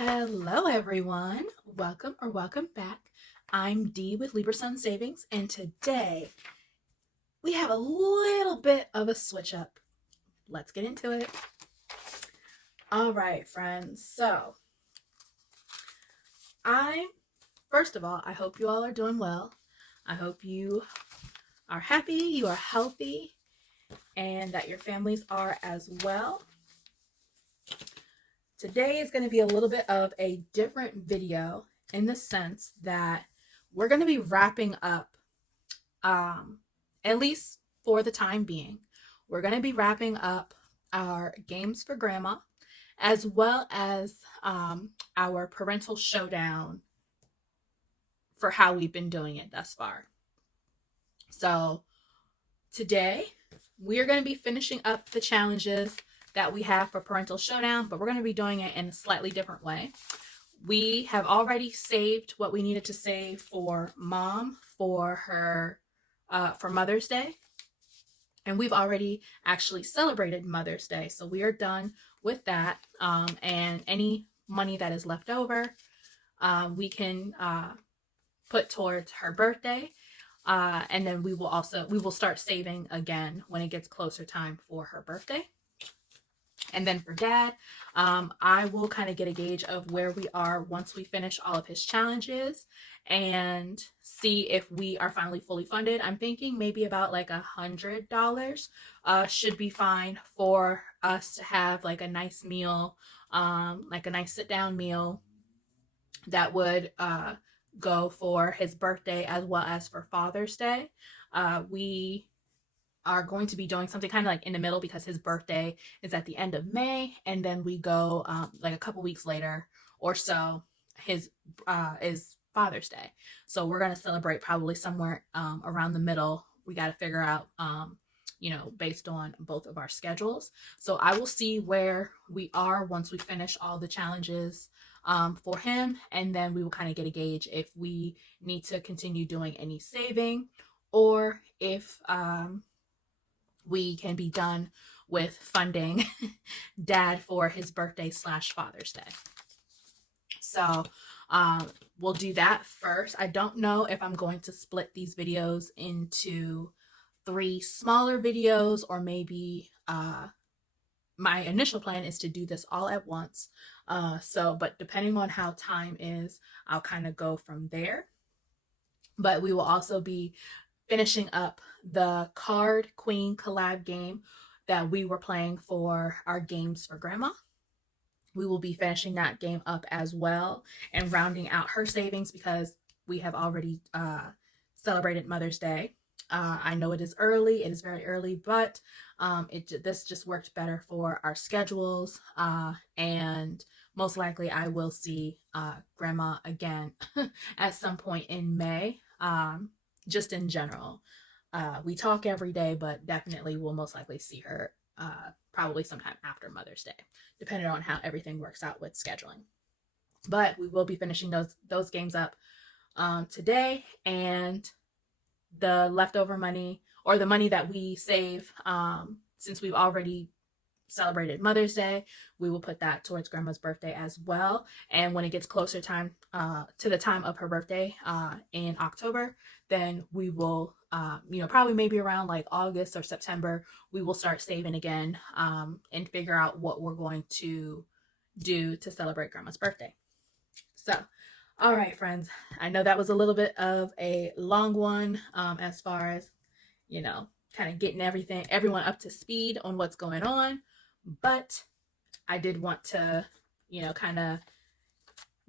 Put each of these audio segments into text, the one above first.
Hello everyone, welcome back. I'm Dee with Libra Sun Savings, and today we have a little bit of a switch up. Let's get into it. All right, friends. So first of all, I hope you all are doing well. I hope you are happy, you are healthy, and that your families are as well. Today is going to be a little bit of a different video in the sense that we're going to be wrapping up, at least for the time being, we're going to be wrapping up our games for grandma, as well as our parental showdown for how we've been doing it thus far. So today we are going to be finishing up the challenges that we have for Parental Showdown, but we're going to be doing it in a slightly different way. We have already saved what we needed to save for Mom for her for Mother's Day, and we've already actually celebrated Mother's Day, so we are done with that. And any money that is left over, we can put towards her birthday, and then we will start saving again when it gets closer time for her birthday. And then for Dad, I will kind of get a gauge of where we are once we finish all of his challenges and see if we are finally fully funded. I'm thinking maybe about like $100 should be fine for us to have like a nice meal, like a nice sit down meal that would go for his birthday as well as for Father's Day. We are going to be doing something kind of like in the middle because his birthday is at the end of May, and then we go like a couple weeks later or so his is Father's Day. So we're going to celebrate probably somewhere around the middle. We got to figure out based on both of our schedules. So I will see where we are once we finish all the challenges for him, and then we will kind of get a gauge if we need to continue doing any saving or if we can be done with funding Dad for his birthday / Father's Day. So we'll do that first. I don't know if I'm going to split these videos into 3 smaller videos, or maybe my initial plan is to do this all at once. But depending on how time is, I'll kind of go from there. But we will also be finishing up the Card Queen collab game that we were playing for our games for grandma. We will be finishing that game up as well and rounding out her savings because we have already celebrated Mother's Day. I know it is early, it is very early, but this just worked better for our schedules, and most likely I will see grandma again at some point in May. Just in general, we talk every day, but definitely we'll most likely see her probably sometime after Mother's Day, depending on how everything works out with scheduling. But we will be finishing those games up today, and the leftover money, or the money that we save, since we've already celebrated Mother's Day, we will put that towards grandma's birthday as well. And when it gets closer time to the time of her birthday in October, then we will probably maybe around like August or September, we will start saving again and figure out what we're going to do to celebrate grandma's birthday. So all right, friends, I know that was a little bit of a long one as far as kind of getting everyone up to speed on what's going on. But I did want to, kind of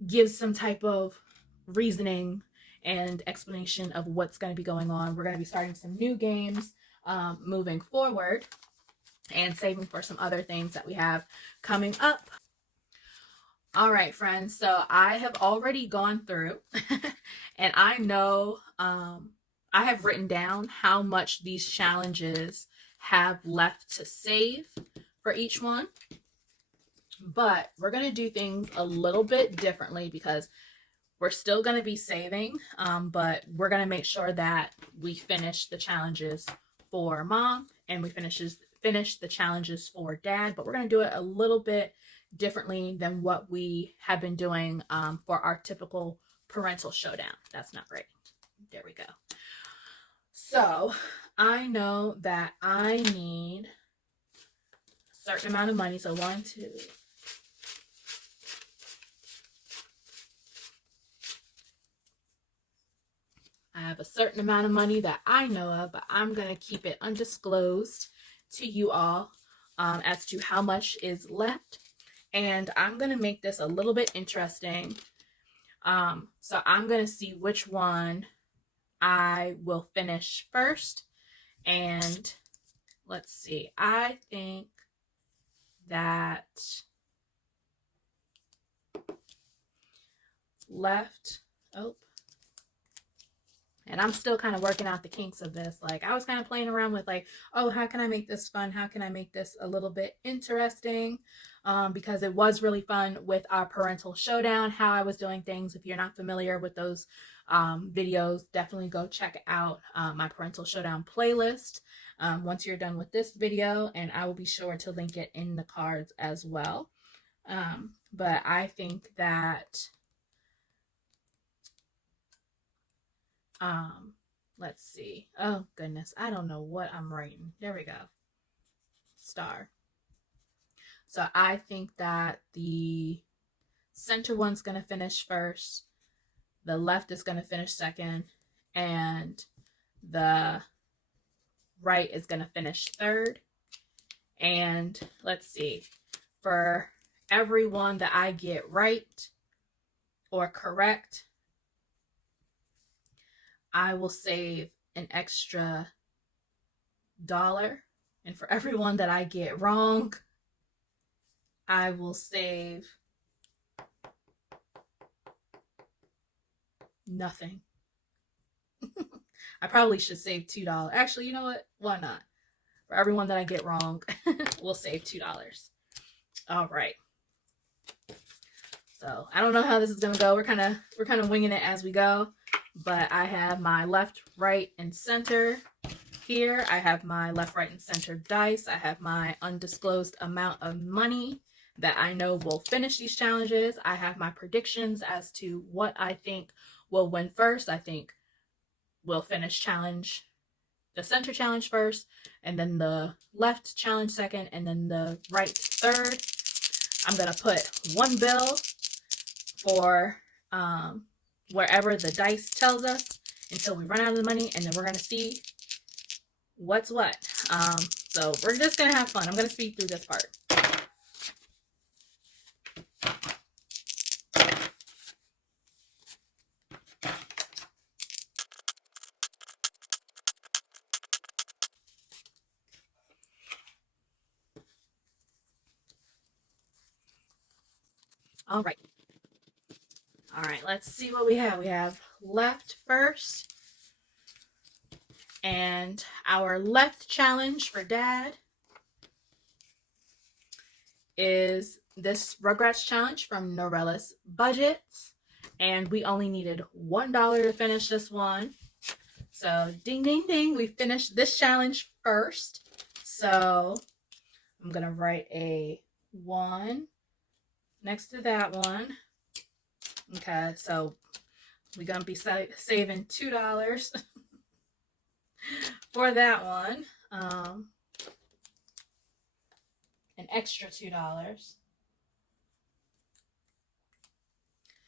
give some type of reasoning and explanation of what's going to be going on. We're going to be starting some new games moving forward and saving for some other things that we have coming up. All right, friends. So I have already gone through and I know I have written down how much these challenges have left to save for each one, but we're going to do things a little bit differently because we're still going to be saving, but we're going to make sure that we finish the challenges for Mom and we finish the challenges for Dad, but we're going to do it a little bit differently than what we have been doing for our typical parental showdown. That's not right. There we go. So I know that I need a certain amount of money. So 1, 2. I have a certain amount of money that I know of, but I'm going to keep it undisclosed to you all as to how much is left. And I'm going to make this a little bit interesting. So I'm going to see which one I will finish first. And let's see. I think that left. Oh. And I'm still kind of working out the kinks of this. Like, I was kind of playing around with like, oh, how can I make this fun? How can I make this a little bit interesting? Because it was really fun with our parental showdown, how I was doing things. If you're not familiar with those videos, definitely go check out my parental showdown playlist once you're done with this video. And I will be sure to link it in the cards as well. But I think that let's see. Oh goodness, I don't know what I'm writing. There we go. Star. So I think that the center one's going to finish first, the left is going to finish second, and the right is going to finish third. And let's see, for every one that I get right or correct, I will save an extra $1. And for every one that I get wrong, I will save nothing. I probably should save $2. Actually, you know what? Why not? For every one that I get wrong, we'll save $2. All right. So I don't know how this is gonna go. We're kind of winging it as we go. But I have my left, right, and center here. I have my left, right, and center dice. I have my undisclosed amount of money that I know will finish these challenges. I have my predictions as to what I think will win first. I think we'll finish the center challenge first, and then the left challenge second, and then the right third. I'm going to put one bill for wherever the dice tells us until we run out of the money, and then we're going to see what's what. So we're just going to have fun. I'm going to speed through this part. All right. All right, let's see what we have. We have left first. And our left challenge for Dad is this Rugrats challenge from Norelis Budgets. And we only needed $1 to finish this one. So ding, ding, ding. We finished this challenge first. So I'm going to write a 1 next to that one. Okay, so we're going to be saving $2 for that one. An extra $2.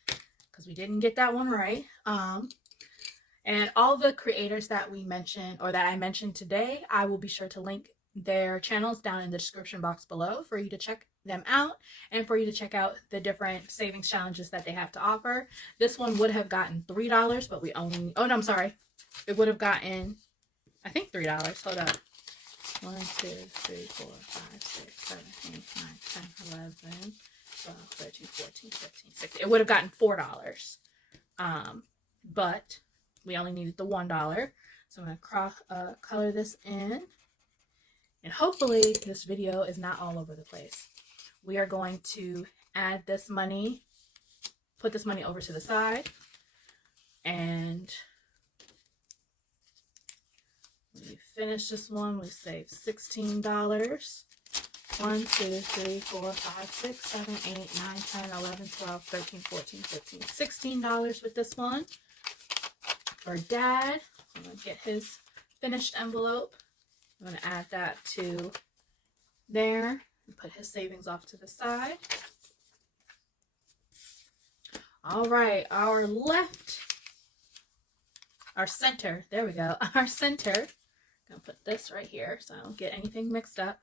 Because we didn't get that one right. And all the creators that we mentioned, or that I mentioned today, I will be sure to link their channels down in the description box below for you to check them out and for you to check out the different savings challenges that they have to offer. This one would have gotten $3, but we only, oh no, I'm sorry. It would have gotten, I think $3. Hold up. 1, 2, 3, 4, 5, 6, 7, 8, 9, 10, 11, 12, 13, 14, 15, 16. It would have gotten $4. But we only needed the $1. So I'm going to color this in. And hopefully this video is not all over the place. We are going to add this money, put this money over to the side, and we finish this one. We save $16. 1, 2, 3, 4, 5, 6, 7, 8, 9, 10, 11, 12, 13, 14, 15, $16 with this one. For Dad, I'm going to get his finished envelope. I'm going to add that to there and put his savings off to the side. All right, our center, there we go. Our center, I'm going to put this right here so I don't get anything mixed up.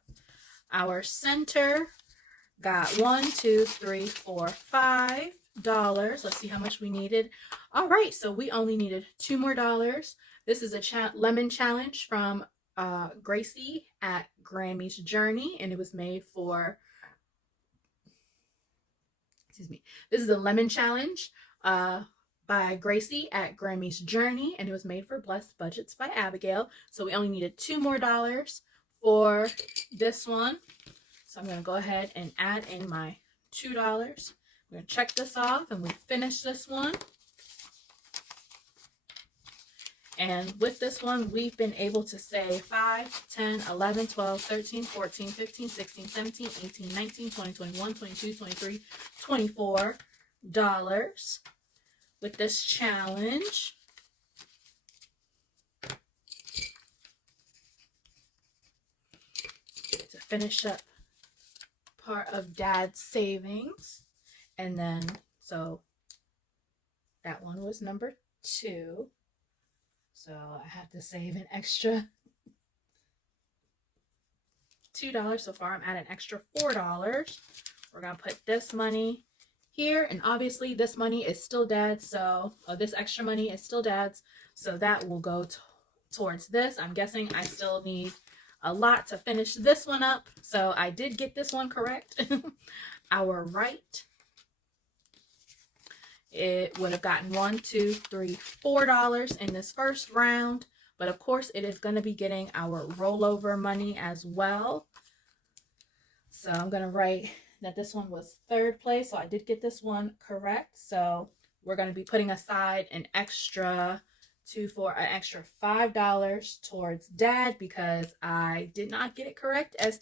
Our center got $5. Let's see how much we needed. All right, so we only needed $2 more. This is a lemon challenge from Gracie at Grammies Journey, and it was made for, excuse me, this is a lemon challenge by Gracie at Grammies Journey, and it was made for Blessed Budgets by Abigail. So we only needed $2 more for this one. So I'm going to go ahead and add in my $2. I'm going to check this off, and we finish this one. And with this one, we've been able to save 5, 10, 11, 12, 13, 14, 15, 16, 17, 18, 19, 20, 21, 22, 23, $24 with this challenge. To finish up part of Dad's savings. And then, so that one was number 2. So I have to save an extra $2 so far. I'm at an extra $4. We're going to put this money here. And obviously this money is still Dad's. So this extra money is still Dad's. So that will go towards this. I'm guessing I still need a lot to finish this one up. So I did get this one correct. Our right, it would have gotten $1, $2, $3, $4 in this first round. But of course, it is going to be getting our rollover money as well. So I'm going to write that this one was 3rd place. So I did get this one correct. So we're going to be putting aside an extra $5 towards Dad because I did not get it correct as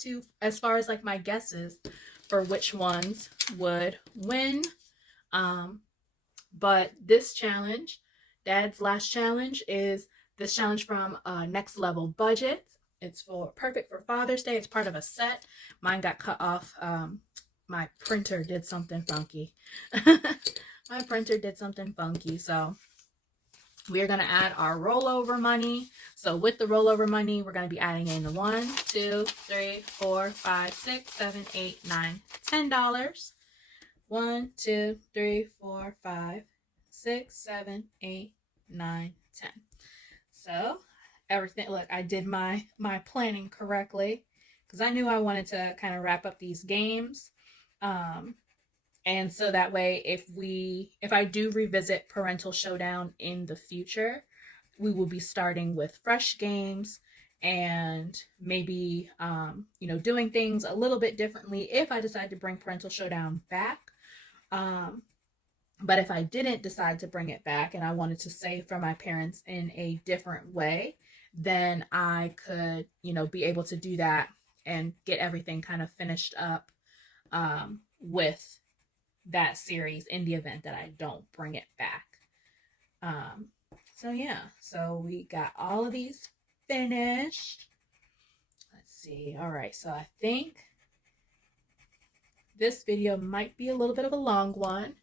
far as like my guesses for which ones would win. But this challenge, Dad's last challenge, is this challenge from Next Level Budgets. It's perfect for Father's Day. It's part of a set. Mine got cut off. My printer did something funky. My printer did something funky. So we're going to add our rollover money. So with the rollover money, we're going to be adding in the $1, 2, 3, 4, 5, 6, 7, 8, 9, $10. 1, 2, 3, 4, 5, 6, 7, 8, 9, 10. So everything, look, I did my planning correctly because I knew I wanted to kind of wrap up these games. And so that way, if I do revisit Parental Showdown in the future, we will be starting with fresh games and maybe, doing things a little bit differently if I decide to bring Parental Showdown back. But if I didn't decide to bring it back and I wanted to save for my parents in a different way, then I could, be able to do that and get everything kind of finished up with that series in the event that I don't bring it back. So yeah, so we got all of these finished. Let's see. All right, so I think this video might be a little bit of a long one,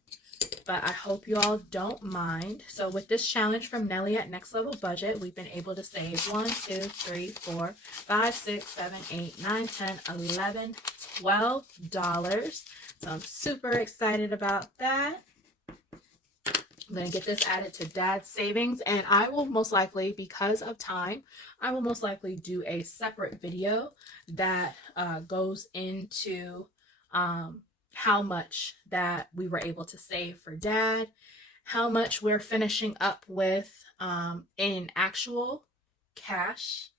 but I hope you all don't mind. So with this challenge from Nelly at Next Level Budget, we've been able to save $1, 2, 3, 4, 5, 6, 7, 8, 9, 10, 11, $12. So I'm super excited about that. I'm going to get this added to Dad's savings, and I will most likely, because of time, I will most likely do a separate video that goes into how much that we were able to save for Dad, how much we're finishing up with in actual cash.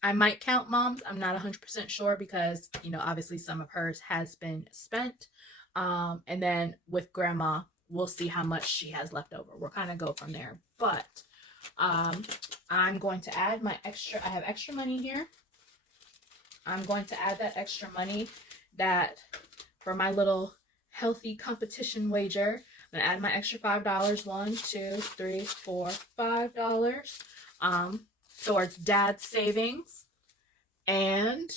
I might count Mom's. I'm not 100% sure because, obviously some of hers has been spent. And then with Grandma, we'll see how much she has left over. We'll kind of go from there. But I'm going to add my extra. I have extra money here. I'm going to add that extra money that for my little healthy competition wager. I'm gonna add my extra $5. $1, 2, 3, 4, $5 towards dad's savings. And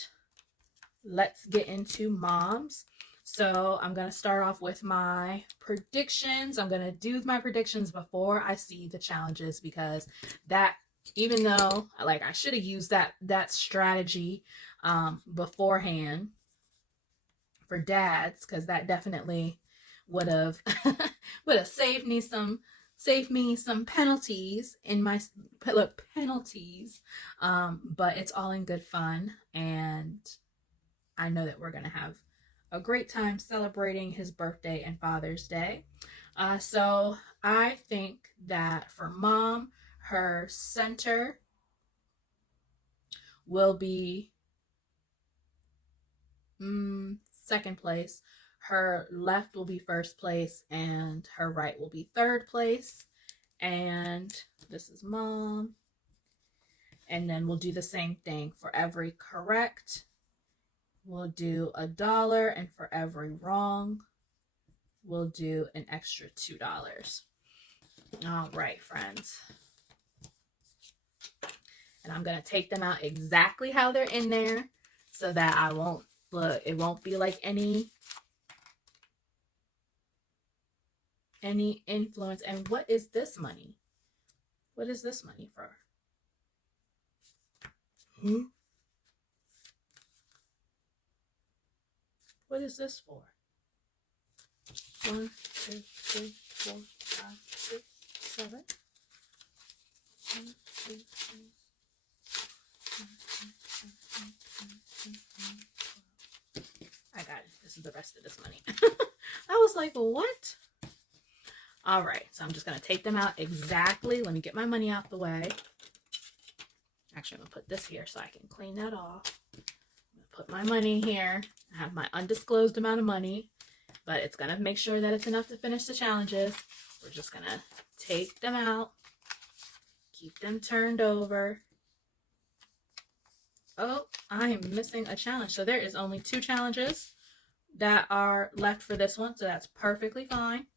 let's get into mom's. So I'm gonna start off with my predictions. I'm gonna do my predictions before I see the challenges, because that, even though like I should have used that strategy beforehand for dads, because that definitely would have saved me some penalties in my penalties, but it's all in good fun, and I know that we're gonna have a great time celebrating his birthday and Father's Day. So I think that for mom, her center will be second place, her left will be first place, and her right will be third place. And this is mom. And then we'll do the same thing for every correct. We'll do $1, and for every wrong, we'll do an extra $2. All right, friends. And I'm gonna take them out exactly how they're in there, so that I won't look. It won't be like any influence. And what is this money? What is this money for? What is this for? 1, 2, 3, 4, 5, 6, 7. 1, 2, 3, 4, 5, 6, 7, 8, 9, 10, 11, 12. I got it. This is the rest of this money. I was like, what? All right, so I'm just going to take them out exactly. Let me get my money out the way. Actually, I'm going to put this here so I can clean that off. I'm going to put my money here. I have my undisclosed amount of money, but it's going to make sure that it's enough to finish the challenges. We're just going to take them out, keep them turned over. Oh, I am missing a challenge. So there is only 2 challenges that are left for this one, so that's perfectly fine.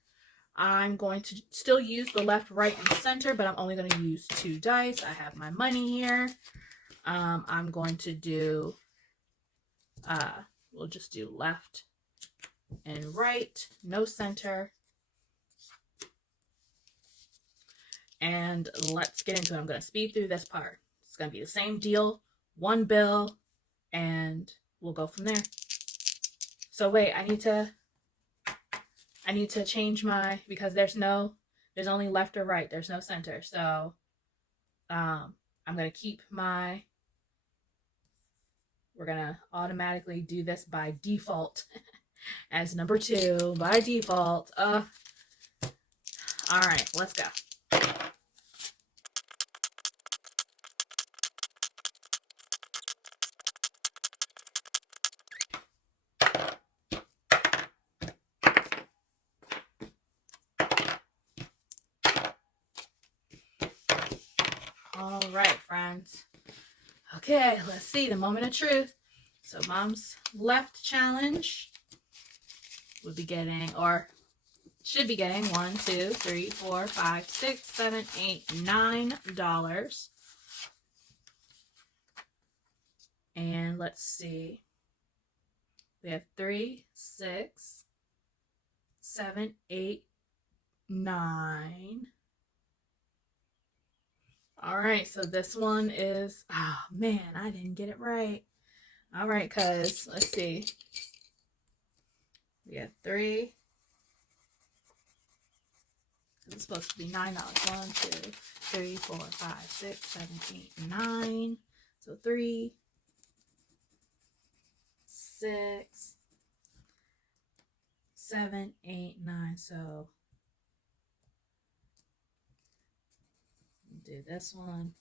I'm going to still use the left, right, and center, but I'm only going to use 2 dice. I have my money here. I'm going to do, we'll just do left and right, no center. And let's get into it. I'm going to speed through this part. It's going to be the same deal, 1 bill, and we'll go from there. So wait, I need to change my, because there's only left or right. There's no center. So I'm going to keep my, we're going to automatically do this by default as number 2 by default. All right, let's go. All right, friends. Okay, let's see, the moment of truth. So mom's left challenge would be getting, or should be getting, 1, 2, 3, 4, 5, 6, 7, 8, $9. And let's see. We have 3, 6, 7, 8, 9. All right, so this one is, oh man, I didn't get it right. All right, cuz let's see. We have 3. It's supposed to be $9. 1, 2, 3, 4, 5, 6, 7, 8, 9. So 3, 6, 7, 8, 9. So do this one.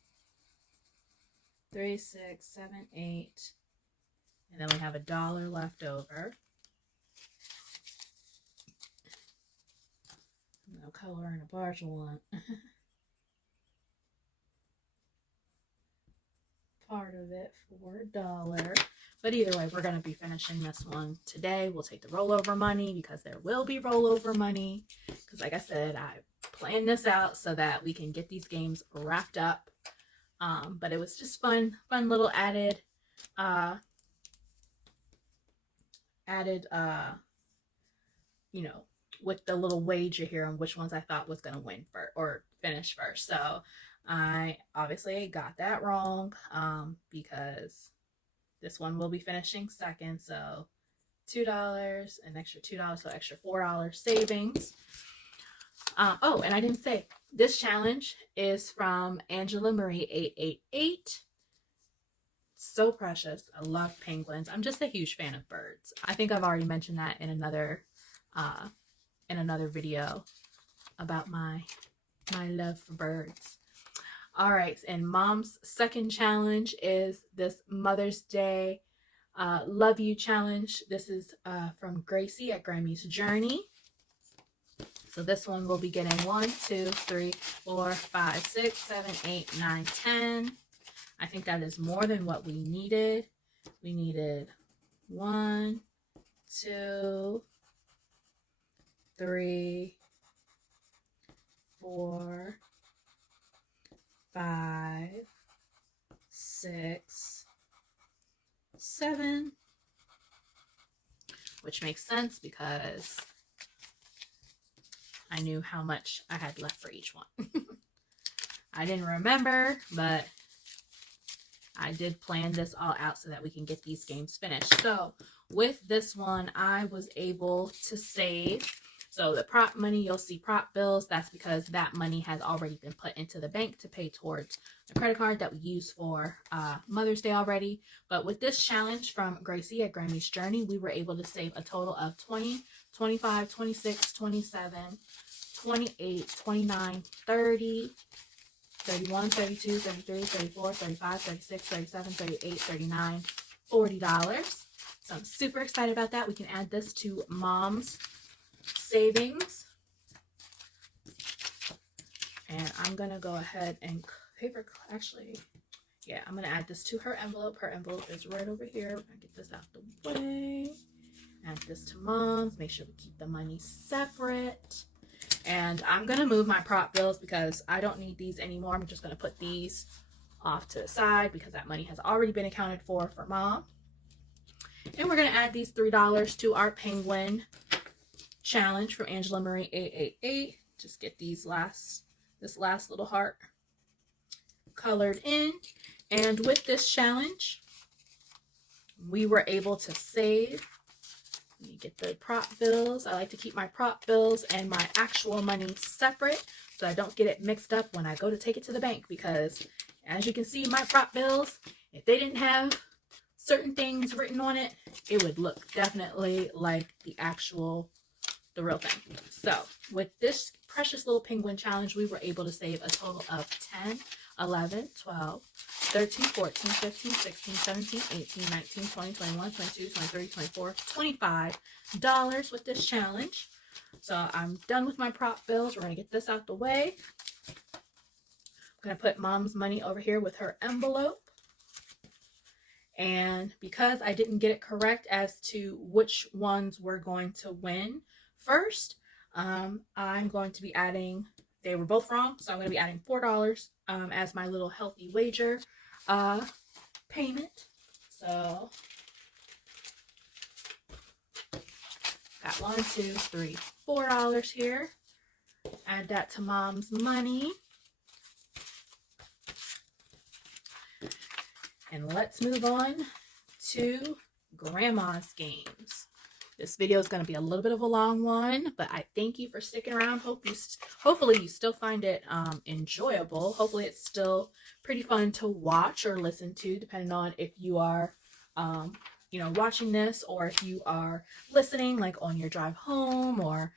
3, 6, 7, 8. And then we have $1 left over. No color in a partial one. Part of it for $1. But either way, we're going to be finishing this one today. We'll take the rollover money because there will be rollover money. Because like I said, I planned this out so that we can get these games wrapped up. But it was just fun little added, you know, with the little wager here on which ones I thought was going to win first or finish first. So I obviously got that wrong, because this one will be finishing second. So $2, an extra $2, so extra $4 savings. Oh, and I didn't say, this challenge is from Angela Marie 888. So precious. I love penguins. I'm just a huge fan of birds. I think I've already mentioned that in another video about my love for birds. All right, and Mom's second challenge is this Mother's Day Love You challenge. This is from Gracie at Grammies Journey. So this one will be getting 1, 2, 3, 4, 5, 6, 7, 8, 9, 10. I think that is more than what we needed. We needed 1, 2, 3, 4, 5, 6, 7, which makes sense because I knew how much I had left for each one. I didn't remember, but I did plan this all out so that we can get these games finished. So with this one, I was able to save. So the prop money, you'll see prop bills. That's because that money has already been put into the bank to pay towards the credit card that we use for Mother's Day already. But with this challenge from Gracie at Grammies Journey, we were able to save a total of 20, 25, 26, 27, 28, 29, 30, 31, 32, 33, 34, 35, 36, 37, 38, 39, $40. So I'm super excited about that. We can add this to Mom's savings. And I'm going to go ahead and I'm going to add this to her envelope. Her envelope is right over here. We're going to get this out the way. Add this to Mom's. Make sure we keep the money separate. And I'm going to move my prop bills because I don't need these anymore. I'm just going to put these off to the side because that money has already been accounted for Mom. And we're going to add these $3 to our penguin challenge from Angela Marie 888. Just get this last little heart colored in. And with this challenge, we were able to save. Let me get the prop bills. I like to keep my prop bills and my actual money separate so I don't get it mixed up when I go to take it to the bank, because as you can see, my prop bills, if they didn't have certain things written on it, it would look definitely like the real thing. So with this precious little penguin challenge, we were able to save a total of 10, 11, 12, 13, 14, 15, 16, 17, 18, 19, 20, 21, 22, 23, 24, $25 with this challenge. So I'm done with my prop bills. We're going to get this out the way. I'm going to put Mom's money over here with her envelope. And because I didn't get it correct as to which ones were going to win first, I'm going to be adding, they were both wrong, so I'm going to be adding $4 as my little healthy wager payment. So got $1, 2, 3, $4 here. Add that to Mom's money. And let's move on to Grandma's games. This video is going to be a little bit of a long one, but I thank you for sticking around. Hopefully you still find it enjoyable. Hopefully it's still pretty fun to watch or listen to, depending on if you are, watching this, or if you are listening, like on your drive home, or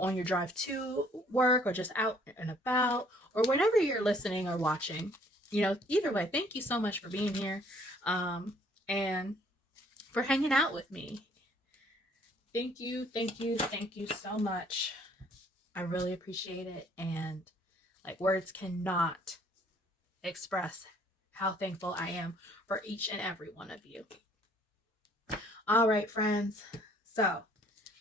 on your drive to work, or just out and about, or whenever you're listening or watching. Either way, thank you so much for being here and for hanging out with me. Thank you so much. I really appreciate it, and words cannot express how thankful I am for each and every one of you. All right, friends. So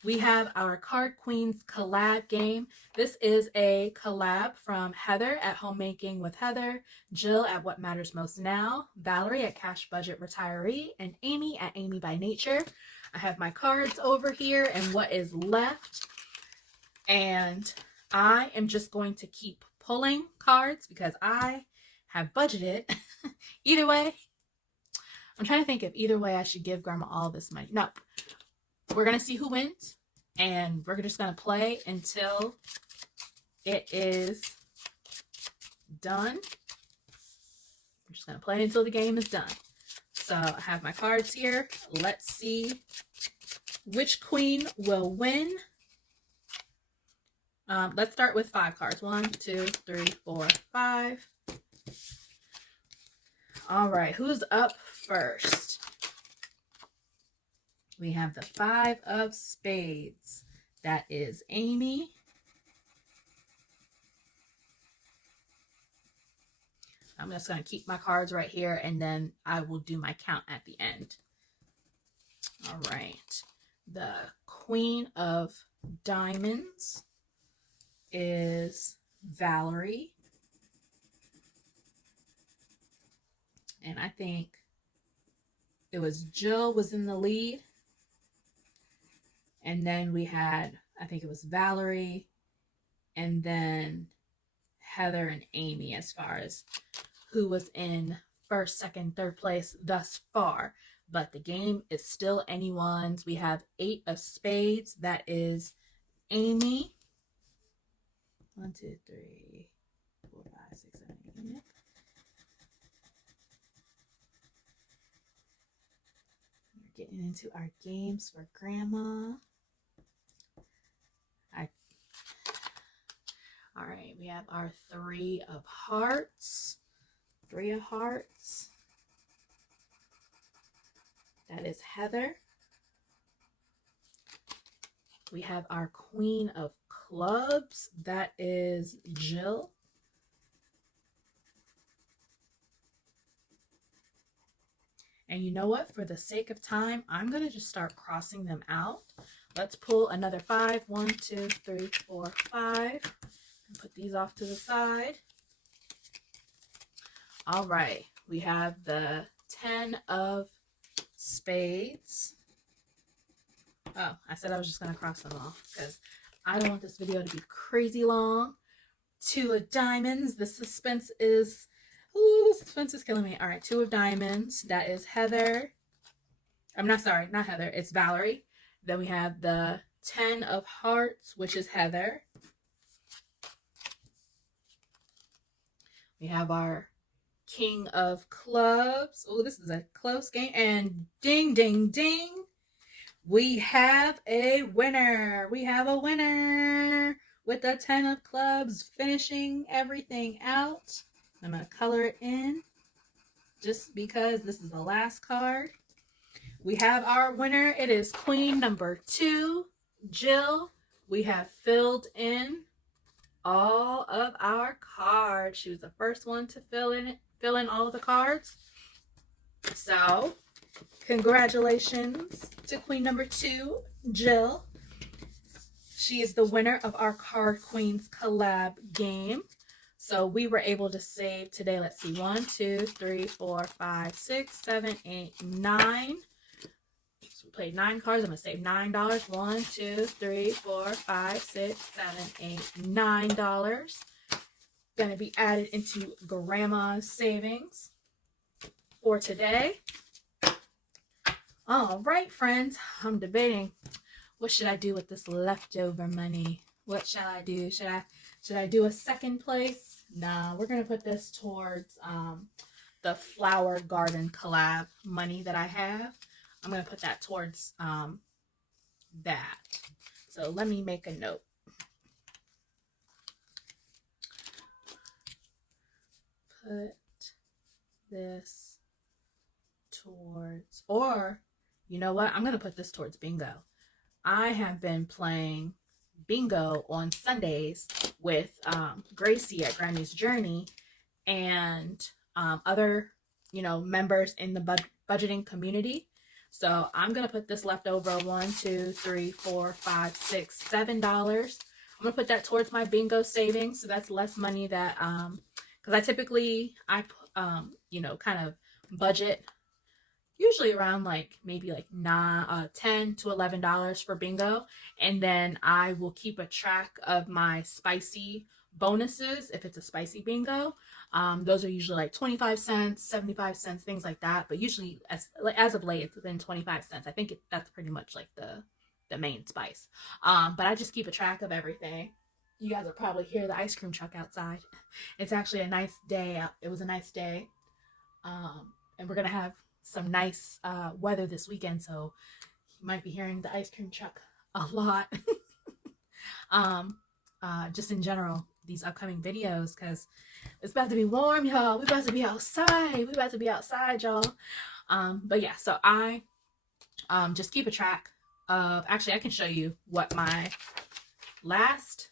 we have our Card Queens collab game. This is a collab from Heather at Homemaking with Heather, Jill at What Matters Most Now, Valerie at Cash Budget Retiree, and Amy at Amy by Nature. I have my cards over here and what is left. And I am just going to keep pulling cards because I have budgeted. Either way, I'm trying to think if either way I should give Grandma all this money. No, we're going to see who wins, and we're just going to play until it is done. I'm just going to play until the game is done. So I have my cards here. Let's see which queen will win. Let's start with 5 cards. 1, 2, 3, 4, 5. All right, who's up first? We have the 5 of spades. That is Amy. I'm just going to keep my cards right here, and then I will do my count at the end. All right. The Queen of Diamonds is Valerie. And I think it was Jill was in the lead. And then we had, I think it was Valerie, and then Heather and Amy as far as who was in first, second, third place thus far. But the game is still anyone's. We have 8 of spades. That is Amy. 1, 2, 3, 4, 5, 6, 7, 8. We're getting into our games for Grandma. All right, we have our 3 of hearts. 3 of hearts. That is Heather. We have our Queen of clubs. That is Jill. And you know what? For the sake of time, I'm going to just start crossing them out. Let's pull another 5. 1, 2, 3, 4, 5. Put these off to the side. All right. We have the 10 of spades. Oh, I said I was just going to cross them off because I don't want this video to be crazy long. 2 of diamonds. The suspense is... Ooh, the suspense is killing me. All right, 2 of diamonds. That is Heather. I'm not sorry, not Heather. It's Valerie. Then we have the 10 of hearts, which is Heather. We have our King of clubs. Oh, this is a close game. And ding, ding, ding. We have a winner. We have a winner with the 10 of clubs finishing everything out. I'm going to color it in just because this is the last card. We have our winner. It is Queen number 2, Jill. We have filled in all of our cards. She was the first one to fill in all of the cards. So, congratulations to Queen number 2, Jill. She is the winner of our Card Queens collab game. So we were able to save today, let's see, 1, 2, 3, 4, 5, 6, 7, 8, 9. So we played 9 cards. I'm going to save $9. 1, 2, 3, 4, 5, 6, 7, 8, $9. Going to be added into Grandma's savings for today. All right, friends. I'm debating what should I do with this leftover money. What shall I do? Should I do a second place? Nah, we're going to put this towards the flower garden collab money that I have. I'm going to put that towards that. So let me make a note. Put this towards, or you know what? I'm going to put this towards bingo. I have been playing bingo on Sundays with Gracie at Grammies Journey and other, members in the budgeting community. So I'm gonna put this leftover $1, 2, 3, 4, 5, 6, $7. I'm gonna put that towards my bingo savings. So that's less money that because I typically you know, kind of budget usually around like maybe like $10 to $11 for bingo, and then I will keep a track of my spicy bonuses if it's a spicy bingo. Those are usually like 25 cents, 75 cents, things like that, but usually as of late it's been 25 cents. I think that's pretty much like the main spice. But I just keep a track of everything. You guys will probably hear the ice cream truck outside. It's actually a nice day out. It was a nice day, and we're gonna have some nice weather this weekend, so you might be hearing the ice cream truck a lot. Just in general, these upcoming videos, because it's about to be warm, y'all. We about to be outside. We about to be outside, y'all. But yeah, so I just keep a track of. Actually, I can show you what my last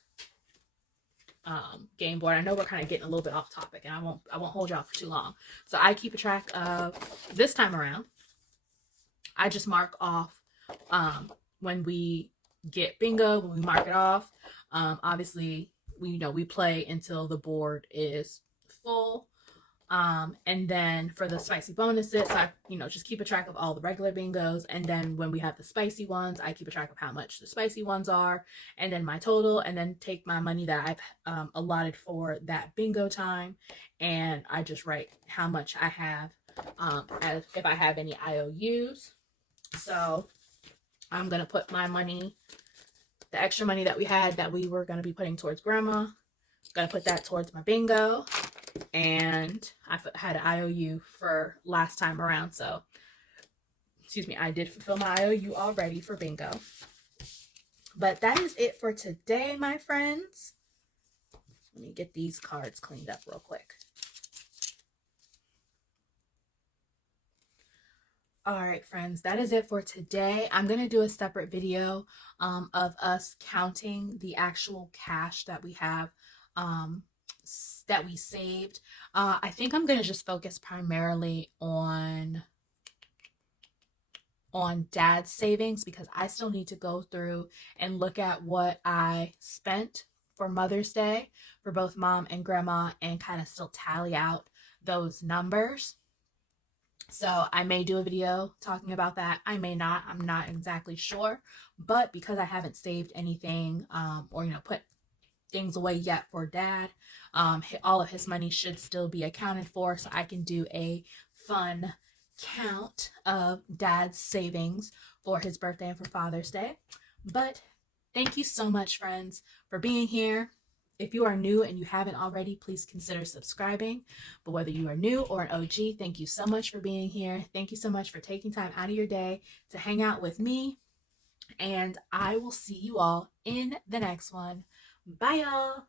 game board. I know we're kind of getting a little bit off topic, and I won't hold y'all for too long. So I keep a track of this time around. I just mark off when we get bingo, when we mark it off. Obviously, we play until the board is full. And then for the spicy bonuses, I just keep a track of all the regular bingos, and then when we have the spicy ones, I keep a track of how much the spicy ones are, and then my total, and then take my money that I've allotted for that bingo time, and I just write how much I have, as if I have any IOUs. So I'm gonna put my money, the extra money that we had that we were gonna be putting towards grandma, gonna put that towards my bingo. And I had an IOU for last time around, so excuse me, I did fulfill my IOU already for bingo. But that is it for today, my friends. Let me get these cards cleaned up real quick. All right, friends, that is it for today. I'm going to do a separate video of us counting the actual cash that we have, that we saved. I think I'm going to just focus primarily on dad's savings, because I still need to go through and look at what I spent for Mother's Day for both mom and grandma and kind of still tally out those numbers. So I may do a video talking about that. I may not. I'm not exactly sure. But because I haven't saved anything or put things away yet for dad, all of his money should still be accounted for, so I can do a fun count of dad's savings for his birthday and for Father's Day. But thank you so much, friends, for being here. If you are new and you haven't already, please consider subscribing. But whether you are new or an OG, thank you so much for being here. Thank you so much for taking time out of your day to hang out with me. And I will see you all in the next one. Bye, y'all.